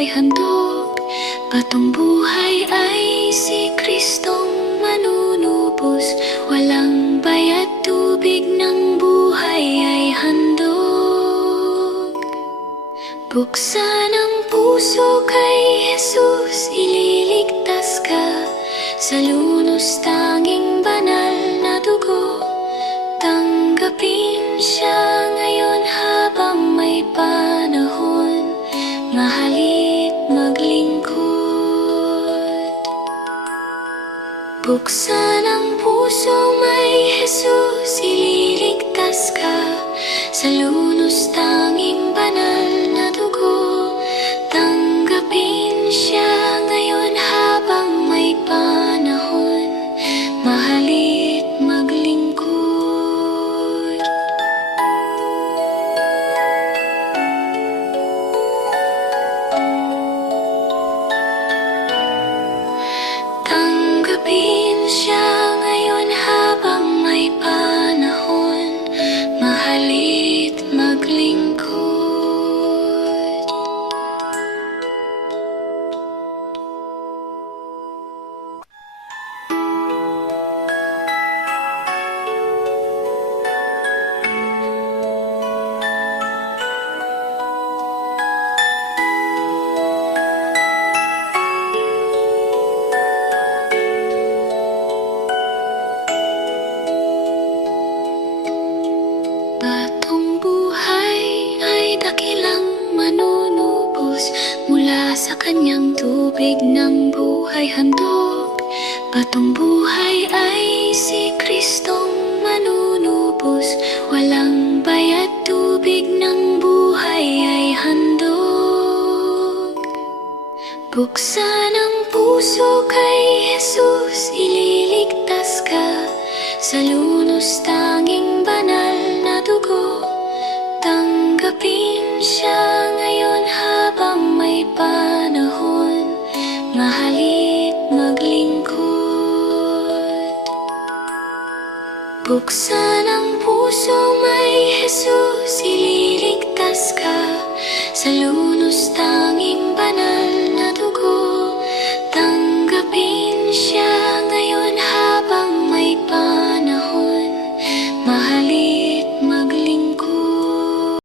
buhay handog. Patong buhay ay si Kristong manunubos. Walang bayad, tubig ng buhay ay handog. Buksan ang puso kay Jesus, ililigtas ka sa lunos tanging banal na dugo. Tanggapin siya ngayon habang may panahon, mahalit maglingkod. Buksan ang puso, may Jesus, ililigtas ka sa lunos tanging banal na dugo. Tanggapin siya ngayon habang may panahon, mahalit maglingkod. Tanggapin siya ngayon habang may panahon, mahalit maglingkod. Batong buhay ay dakilang manunubos mula sa kanyang tubig ng buhay handog. Batong buhay ay si Kristong manunubos. Walang bayad, tubig ng buhay ay handog. Buksan ang puso kay Jesus, ililigtas ka sa lunos tanging banal na dugo. Tanggapin siya ngayon habang may panahon, mahalit maglingkod. Buksan ang puso, may Jesus, ililigtas ka sa lunos tanging